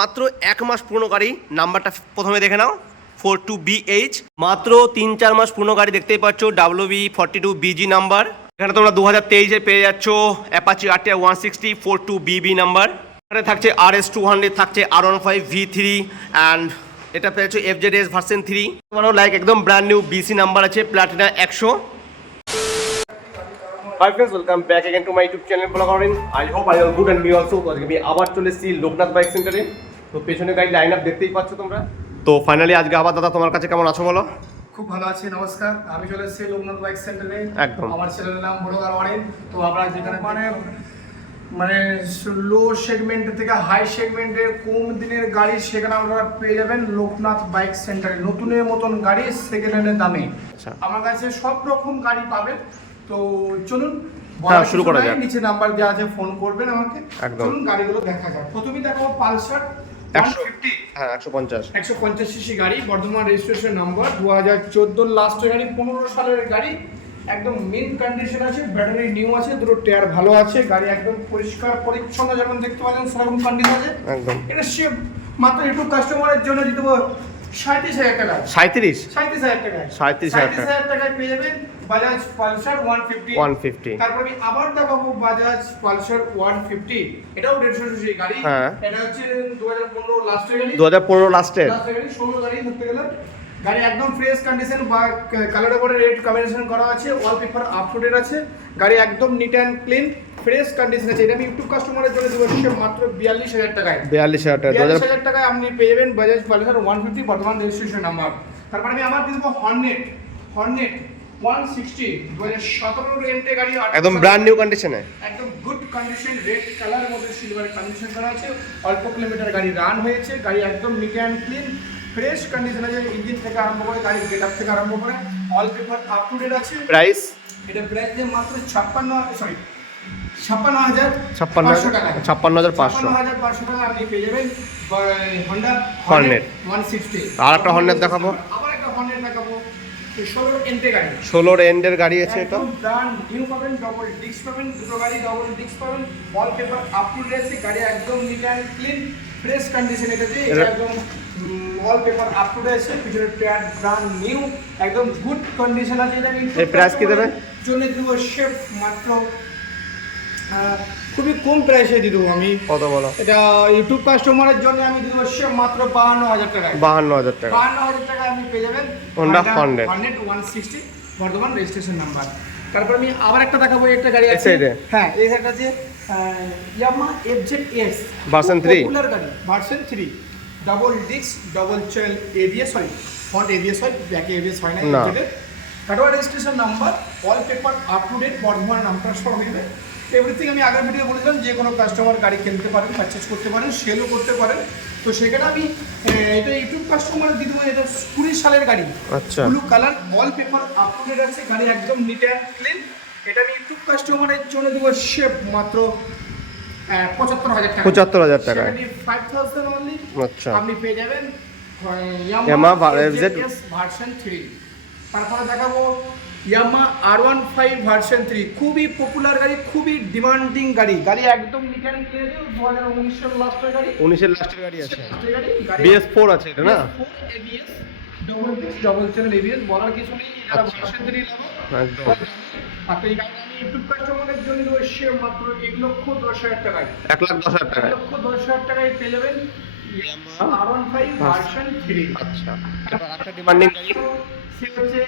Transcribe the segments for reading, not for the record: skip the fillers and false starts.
মাত্র 1 মাস পুরনো গাড়ি, নাম্বারটা প্রথমে দেখে নাও 42BH। মাত্র 3-4 মাস পুরনো গাড়ি, দেখতেই পাচ্ছ WB42BG নাম্বার। এখানে তোমরা 2023-এ পেয়ে যাচ্ছ অ্যাপাচি RTR 160 42BB নাম্বার। এখানে থাকছে RS200, থাকছে R15 V3 অ্যান্ড এটা পেয়ে যাচ্ছ FZS ভার্সন 3। তোমারও লাইক একদম ব্র্যান্ড নিউ BC নাম্বার আছে, Platina 100। Hi friends, welcome back again to my YouTube channel ব্লগারিং। I hope I all good and be also. তো আজকে আমি আবার চলে এসেছি লোকনাথ বাইক সেন্টারে। তো পেছনে গাড়ি লাইন আপ দেখতেই পাচ্ছ তোমরা। তো ফাইনালি আজকে আবার দাদা তোমার কাছে কেমন আছো বলো? খুব ভালো আছি, নমস্কার। আমি চলে এসেছি লোকনাথ বাইক সেন্টারে। একদম। আমার চ্যানেলের নাম বড়গার অরেন। তো আমরা যেখানে মানে লো সেগমেন্ট থেকে হাই সেগমেন্টের কম দিনের গাড়ি সেখানে আপনারা পেয়ে যাবেন লোকনাথ বাইক সেন্টারে। নতুনের মতন গাড়ি সেকেন্ড হ্যান্ডের দামে আমার কাছে সব রকম গাড়ি পাবেন। তো চলুন শুরু করা যাক। নিচে নাম্বার দেওয়া আছে, ফোন করবেন আমাকে। একদম। চলুন গাড়িগুলো দেখা যাক। প্রথমেই দেখাবো পালসার 150। হ্যাঁ 150 সিসি গাড়ি, বর্ধমান রেজিস্ট্রেশন নাম্বার, 2014 লাস্টের গাড়ি, 15 সালের গাড়ি। একদম মেন কন্ডিশন আছে, ব্যাটারি নিউ আছে, দুটো টায়ার ভালো আছে, গাড়ি একদম পরিষ্কার পরিচ্ছন্ন যেমন দেখতে পাচ্ছেন সেরকম কন্ডিশন আছে একদম। এটা সে মাত্র ইউটিউব কাস্টমারের জন্য দিতে 37,000 টাকা। 37,000 টাকায় 37,000 টাকায় পেয়ে যাবেন বাজাজ পালসার 150। তারপর আমি আবার দেখাবো বাজাজ পালসার 150। এটাও 150 সিসি গাড়ি। হ্যাঁ। এটা হচ্ছে 2015 লাস্টের গাড়ি। 2015 লাস্টের গাড়ি, 16 গাড়ি ধরতে গেলে। গাড়ি একদম ফ্রেশ কন্ডিশন, বা কালার উপরে রেড কম্বিনেশন করা আছে, ওয়ালপেপার আপ টু ডেট আছে। গাড়ি একদম neat and clean fresh condition আছে। এটা আমি ইউটিউব কাস্টমারের জন্য দেবো মাত্র 42,000 টাকায়। 42,000 টাকায় আপনি পেয়ে যাবেন বাজাজ পালসার 150, বর্তমান রেজিস্ট্রেশন নাম্বার। তারপর আমি আবার দিব হর্নেট 160 2017 রেন্টে গাড়ি, একদম ব্র্যান্ড নিউ কন্ডিশনে, একদম গুড কন্ডিশন, রেড কালারের মধ্যে সিলভার কন্ডিশন করা আছে। অল্প কিলোমিটার গাড়ি রান হয়েছে। গাড়ি একদম neat and clean fresh condition আছে, ইঞ্জিন থেকে আরম্ভ করে গাড়ির গেটআপ থেকে আরম্ভ করে all paper up to date আছে। প্রাইস এটা প্রাইস যে মাত্র 56,500 টাকা। 56,500 টাকা আপনি পেয়ে যাবেন হন্ডা হর্নেট 160। আর একটা হর্নেট দেখাবো, আবার একটা হর্নেট দেখাবো। 16 এন্ডের গাড়ি, 16 এন্ডের গাড়ি আছে। এটা ব্র্যান্ড নিউ পাবেন, ডবল ডিস্ক পাবেন, দুটো গাড়ি ডবল ডিস্ক পাবেন, all paper up to date আছে। গাড়ি একদম neat and clean fresh condition. এটা একদম all paper up to date আছে। পিছনের টায়ার ব্র্যান্ড নিউ, একদম গুড কন্ডিশন আছে। এটা এর প্রাইস কি দেবে? জন্য দেবো শেফ মাত্র খুবই কম প্রাইসে দিয়ে দেবো আমি। কত বলো? এটা ইউটিউব কাস্টমারের জন্য আমি দেবো শেফ মাত্র 52,000 টাকায়। 52,000 টাকা 52,000 টাকায় আপনি পেয়ে যাবেন হন্ডা হর্নেট 160, বর্তমান রেজিস্ট্রেশন নাম্বার। তারপর আমি আবার একটা দেখাবো, একটা গাড়ি আছে। হ্যাঁ, এই গাড়িটা আছে ইয়ামাহা FZS ভার্সন 3, পপুলার গাড়ি ভার্সন 3, ডাবল ডিস্ক, ডাবল চেল ABS, সরি ফ্রন্ট ABS হয়, ব্যাকে ABS হয় না। Katwa registration number, all paper up to date, Bardhaman নাম ট্রান্সফার হয়ে যাবে। এভরিথিং আমি আগের ভিডিও বলেছিলাম, যে কোনো কাস্টমার গাড়ি কিনতে পারেন, পারচেজ করতে পারেন, সেলও করতে পারেন। তো সেখানে আমি এটা ইউটিউব কাস্টমার দিয়ে দেবো। এটা 20 সালের গাড়ি, আচ্ছা, blue colour, all paper up to date আছে, গাড়ি একদম নিট অ্যান্ড ক্লিন। এটা আমি ইউটিউব কাস্টমারের জন্য দেবো শেপ মাত্র 75,000 টাকা। 75,000 টাকা 5,000 অনলি। আচ্ছা, আপনি পেয়ে যাবেন ইয়ামাহা FZS ভার্সন 3। তারপরে দেখাবো ইয়ামাহা R15 ভার্সন 3, খুবই পপুলার গাড়ি, খুবই ডিমান্ডিং গাড়ি। গাড়ি একদম নিট অ্যান্ড ক্লিন, 2019 লাস্টের গাড়ি। 19 লাস্টের গাড়ি আছে। BS4 আছে এটা না? ABS, double disc, double channel ABS, বলার কিছু নেই। এটা ভার্সন 3 লাগবে একদম। আপনি এই গাড়ি আমি ইউটিউব কাস্টমারের জন্য দেবো মাত্র 1,10,000 টাকায়। 1,10,000 টাকায় 1,10,000 টাকায় পেয়ে যাবেন R15 ভার্সন 3। আচ্ছা, এবার একটা ডিমান্ডিং গাড়ি, সে হচ্ছে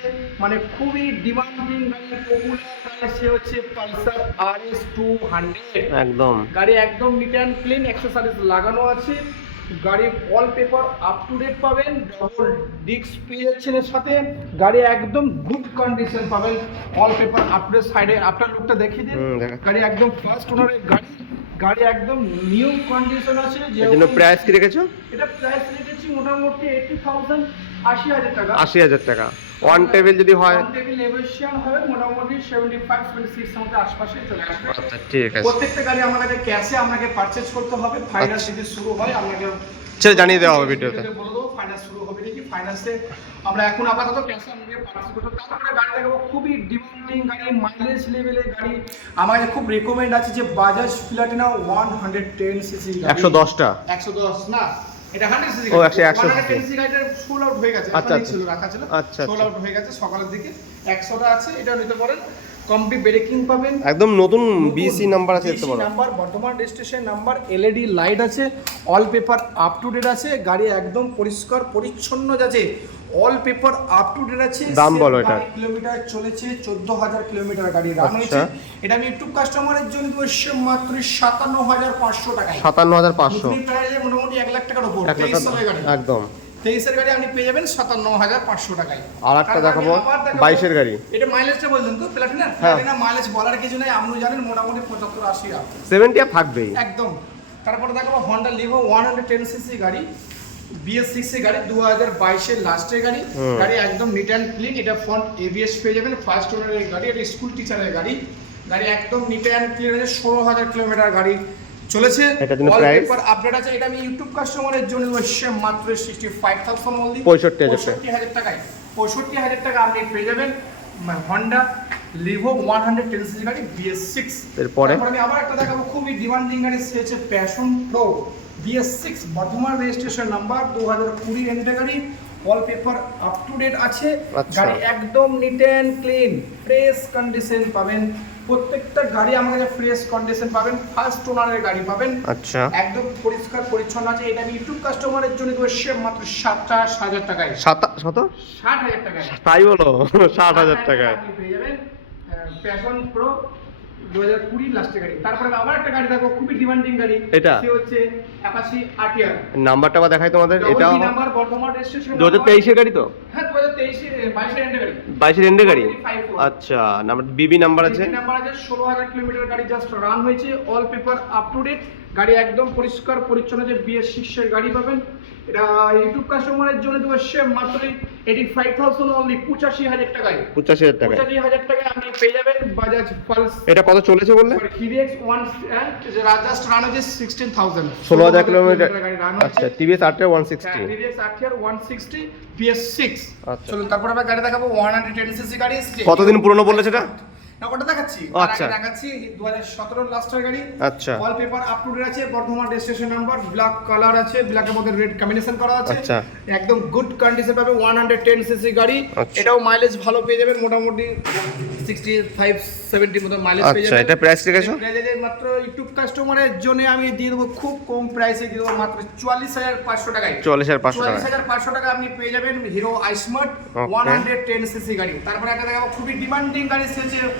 মানে খুবই ডিমান্ডিং গাড়ি, পপুলার গাড়ি। সে হচ্ছে পালসার RS200। একদম গাড়ি একদম নিট অ্যান্ড ক্লিন, অ্যাক্সেসরিজ লাগানো আছে। গাড়ি all paper up to date পাবেন, ডবল ডিস্ক পেয়ে যাচ্ছেন এর সাথে। গাড়ি একদম গুড কন্ডিশন পাবেন, all paper up to date. সাইডে আপনার লুকটা দেখিয়ে দিন। গাড়ি একদম ফার্স্ট ওনারের গাড়ি, গাড়ি একদম নিউ কন্ডিশন আছে। এর জন্য প্রাইস কি রেখেছো? এটা প্রাইস রেখেছি মোটামুটি 80,000, 80,000 টাকা। 80,000 টাকা। ওয়ান টেবিল যদি হয়, ওয়ান টেবিল নেগোশিয়েশন হবে মোটামুটি 75-76 এর আশপাশে চলে আসবে। আচ্ছা ঠিক আছে। প্রত্যেকটা গাড়ি আমার কাছে ক্যাশে আপনাকে পারচেজ করতে হবে। ফাইনান্স যদি শুরু হয় আপনাকে সেটা জানিয়ে দেওয়া হবে ভিডিওতে। বলে দেবো ফাইনান্স শুরু হবে নাকি। ফাইন্যান্সে আমরা এখন আপাতত ক্যাশ অন দিয়ে পার্সেল করতে। তারপরে গাড়ি দেখাবো খুবই ডিমান্ডিং গাড়ি, মাইলেজ লেভেলের গাড়ি। আমার খুব রেকমেন্ড আছে যে বাজাজ প্লাটিনা 110 সিসি 110টা 110 না, এটা 100 সিসি। ও 110 সিসি গাড়িটার সোল আউট হয়ে গেছে, আচ্ছা এখন ছিল রাখা ছিল, আচ্ছা সোল আউট হয়ে গেছে সকালের দিকে। 100টা আছে, এটা নিতে পারেন। কম্পি ব্রেকিং পাবেন, একদম নতুন বিসি নাম্বার আছে দেখতে পারো। নাম্বার, বর্তমান রেজিস্ট্রেশন নাম্বার, এলইডি লাইট আছে, all paper up to date আছে, গাড়ি একদম পরিষ্কার পরিচ্ছন্ন যাচ্ছে, all paper up to date আছে। দাম বলো এটা? কিলোমিটার চলেছে 14000 কিলোমিটার গাড়ি রান হয়েছে। এটা আমি ইউটিউব কাস্টমারের জন্য দিচ্ছি মাত্র 57500 টাকায়। 57500 নতুন প্রাইসে মোটামুটি 1 লাখ টাকার উপর। 1 লাখ গাড়ি একদম। 23 এর গাড়ি আপনি পেয়ে যাবেন 57500 টাকায়। আর একটা দেখাবো 22 এর গাড়ি। এটা মাইলেজটা বলছেন তো প্লাটিনা? প্লাটিনা মাইলেজ বলার কিছু নাই, আপনি জানেন মোটামুটি 75-80 আপ, 70 আপ থাকবেই একদম। তারপরে দেখাবো হন্ডা লিভো 110 সিসি গাড়ি, BS6 এর গাড়ি, 2022 এর লাস্টের গাড়ি। গাড়ি একদম নিট অ্যান্ড ক্লিন। এটা ফ্রন্ট ABS পেয়ে যাবেন, ফার্স্ট ওনারের গাড়ি, এটা স্কুল টিচারের গাড়ি। গাড়ি একদম নিট অ্যান্ড ক্লিন আছে, 16000 কিলোমিটার গাড়ি চলেছে। এটার জন্য প্রাইস আপডেট আছে। এটা আমি ইউটিউব কাস্টমারের জন্য দিচ্ছি মাত্র 65000 অনলি, 65000 টাকায়। 65000 টাকা আপনি পেয়ে যাবেন হন্ডা লিভো 110 সিসি গাড়ি BS6। এরপরে আমি আবার একটা দেখাবো খুবই ডিমান্ডিং গাড়ি, সে হচ্ছে Passion Pro BS6, Bardhaman registration number, 2020 entry গাড়ি, all paper up to date আছে। গাড়ি একদম neat and clean, fresh condition পাবেন। প্রত্যেকটা গাড়ি আমার কাছে ফ্রেশ কন্ডিশন পাবেন, ফার্স্ট ওনারের গাড়ি পাবেন। আচ্ছা, একদম পরিষ্কার পরিচ্ছন্ন আছে। এটা আমি ইউটিউব কাস্টমারের জন্য দেবো মাত্র 27000 টাকায়। 60000 টাকায়, তাই বলো? 60000 টাকায় আপনি পেয়ে যাবেন প্যাশন প্রো 2020 লাস্টের গাড়ি। তারপরে আবার একটা গাড়ি দেখো খুবই ডিমান্ডিং গাড়ি, এটা সে হচ্ছে অ্যাপাচি RTR। নাম্বারটা আবার দেখাই তোমাদের। এটা নাম্বার, বর্তমান রেজিস্ট্রেশন 2023 এর গাড়ি তো? হ্যাঁ 2023 22 এর এন্ড গাড়ি। 22 এর এন্ড গাড়ি, আচ্ছা। নাম্বার BB নাম্বার আছে, নাম্বার আছে, 16000 কিলোমিটার গাড়ি জাস্ট রান হয়েছে, all paper up to date. গাড়ি একদম পরিষ্কার পরিচ্ছন্ন, যে BS6 এর গাড়ি পাবেন। এটা ইউটিউব কাস্টমারের জন্য দেবো মাত্র 85000 অনলি, 85000 টাকায়। 85000 টাকায়, 85000 টাকায় আপনি পেয়ে যাবেন বাজাজ পালস। এটা কত চলেছে বললে? TVX 1 জাস্ট রান হয়েছে 16000, 16000 কিলোমিটার গাড়ি রান হয়েছে। আচ্ছা, TVS RTR 160, TVX RTR 160 BS6। আচ্ছা, চলুন তারপরে আমরা গাড়ি দেখাবো 110 সিসি গাড়ি। কতদিন পুরনো বললে সেটা? না ওটা দেখাচ্ছি, আচ্ছা দেখাচ্ছি 2017 লাস্টের গাড়ি। আচ্ছা, all paper up to date আছে, Bardhaman registration number, black colour আছে, ব্ল্যাকের মধ্যে রেড কম্বিনেশন করা আছে। আচ্ছা, একদম গুড কন্ডিশন পাবে, 110 সিসি গাড়ি। এটাও মাইলেজ ভালো পেয়ে যাবেন, মোটামুটি 65-70 মতো মাইলেজ পেয়ে যাবেন। আচ্ছা, এটা প্রাইস রেখেছো? প্রাইসে মাত্র ইউটিউব কাস্টমারের জন্য আমি দিয়ে দেবো খুব কম প্রাইসে, দিয়ে দেবো মাত্র 44500 টাকায়। 44500 টাকা, 44500 টাকা আপনি পেয়ে যাবেন হিরো আইস্মার্ট 110 সিসি গাড়ি। তারপরে একটা দেখাবো খুবই ডিমান্ডিং গাড়ি, সেটা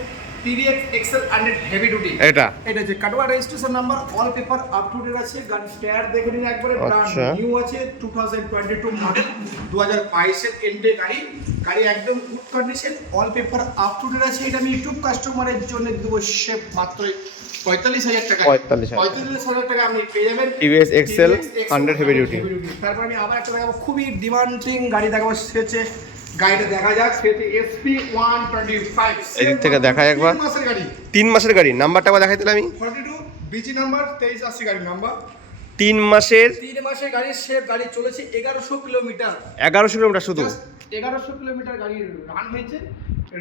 TVX XL 100 হেভি ডিউটি। এটা যে Katwa registration number, all paper up to date আছে। গাড়ি টায়ার দেখে নিন একবারে, ব্র্যান্ড নিউ আছে, 2022 মডেল, 2022 এর এন্ডে গাড়ি। গাড়ি একদম good condition, all paper up to date আছে। এটা আমি ইউটিউব কাস্টমারের জন্য দেবো মাত্র 45000 টাকা। 45000 টাকা আপনি পেয়ে যাবেন TVS XL 100 হেভি ডিউটি। তারপর আমি আবার একটা দেখাবো খুবই ডিমান্ডিং গাড়ি দেখাবো, সেটা গাড়িটা দেখা যাক, সেটা SP 125। এদিক থেকে দেখাই একবার। 3 মাসের গাড়ি, 3 মাসের গাড়ি। নাম্বারটা আবার দেখাই দিলাম আমি, 42 BG নাম্বার, 2380 গাড়ি নাম্বার। 3 মাসের গাড়ি, সেফ গাড়ি চলেছে 1100 কিলোমিটার। 1100 কিলোমিটার শুধু? 1100 কিলোমিটার গাড়ি রান হয়েছে।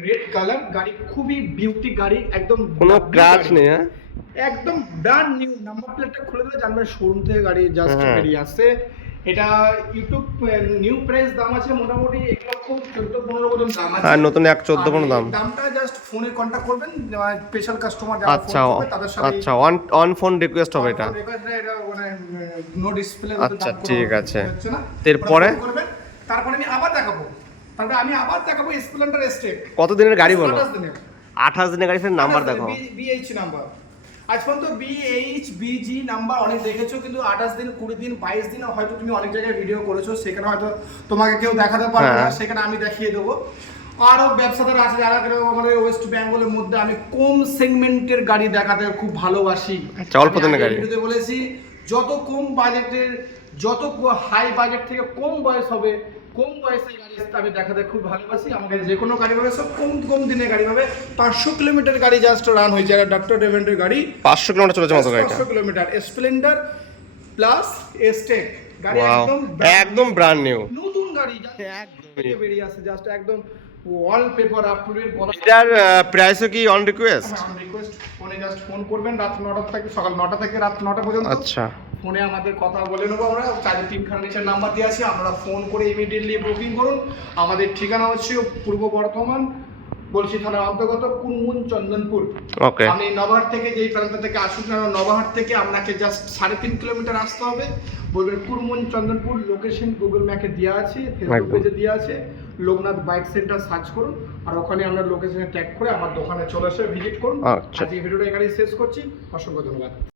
রেড কালার গাড়ি, খুবই বিউটি গাড়ি, একদম কোনো ক্র্যাচ নেই। হ্যাঁ, একদম ব্র্যান্ড নিউ। নাম্বার প্লেটটা খুলে দিলে জানবেন শোরুম থেকে গাড়ি জাস্ট বেরিয়ে আসছে। এটা ইউটিউব নিউ প্রাইস দাম আছে মোটামুটি 1,14,15 মতন দাম আছে। আর নতুন 1,14,15 দাম। দামটা জাস্ট ফোনে কন্টাক্ট করবেন, স্পেশাল কাস্টমার যারা ফোন আচ্ছা করবে তাদের সাথে। আচ্ছা, অন ফোন রিকোয়েস্ট হবে এটা? এটা মানে নো ডিসপ্লে। আচ্ছা, ঠিক আছে। এরপরে তারপরে আমি আবার দেখাবো, স্প্লেন্ডার এস্টেট। কত দিনের গাড়ি বলো? 28 দিনের গাড়ি। ফের নাম্বার দেখো, BH নাম্বার। আজ পর্যন্ত BH BG নাম্বার অনেক দেখেছো, কিন্তু 28 দিন, 20 দিন, 22 দিন হয়তো তুমি অনেক জায়গায় ভিডিও করেছো, সেখানে হয়তো তোমাকে কেউ দেখাতে পারবে না, সেখানে আমি দেখিয়ে দেবো। আরও ব্যবসাদার আছে যারা আমাদের ওয়েস্ট বেঙ্গলের মধ্যে, আমি কম সেগমেন্টের গাড়ি দেখাতে খুব ভালোবাসি। অল্প দিনের গাড়ি ভিডিওতে বলেছি, যত কম বাজেটের, যত হাই বাজেট থেকে কম বয়স হবে, কম বয়সে গাড়ি আমি দেখাতে খুব ভালোবাসি। আমাকে যে কোনো গাড়ি পাবে সব কম দিনের গাড়ি পাবে। 500 কিলোমিটার গাড়ি জাস্ট রান হয়েছে, আর ডক্টর ডেভেন্টের গাড়ি 500 কিলোমিটার চলেছে মাত্র গাড়িটা। 500 কিলোমিটার স্প্লেন্ডার প্লাস এস্টেক গাড়ি, একদম ব্র্যান্ড নিউ, নতুন গাড়ি একদমই। থেকে বেরিয়ে আসে, জাস্ট একদম ওয়ালপেপার আপ টু ডেট বলা। এটার প্রাইসও কি অন রিকোয়েস্ট? হ্যাঁ, রিকোয়েস্ট ফোনে জাস্ট ফোন করবেন রাত 9টা থেকে সকাল 9টা থেকে রাত 9টা পর্যন্ত। আচ্ছা, ফোনে আমাদের কথা বলে নেবো আমরা, চাইলে তিনখানা নিচের নাম্বার দিয়ে আছে, আমরা ফোন করে ইমিডিয়েটলি বুকিং করুন। আমাদের ঠিকানা হচ্ছে পূর্ব বর্ধমান বলছি থানার অন্তর্গত কুনমুন চন্দনপুর। ওকে। আপনি নবাহাট থেকে যেই প্রান্ত থেকে আসুন না, নবাহাট থেকে আপনাকে জাস্ট 3.5 কিলোমিটার আসতে হবে। বলবেন কুনমুন চন্দনপুর, লোকেশন গুগল ম্যাপে দেওয়া আছে, ফেসবুক একদম। পেজে দেওয়া আছে, লোকনাথ বাইক সেন্টার সার্চ করুন, আর ওখানে আমরা লোকেশনে ট্যাগ করে আমার দোকানে চলে এসে ভিজিট করুন। আচ্ছা। আজ এই ভিডিওটা এখানেই শেষ করছি, অসংখ্য ধন্যবাদ।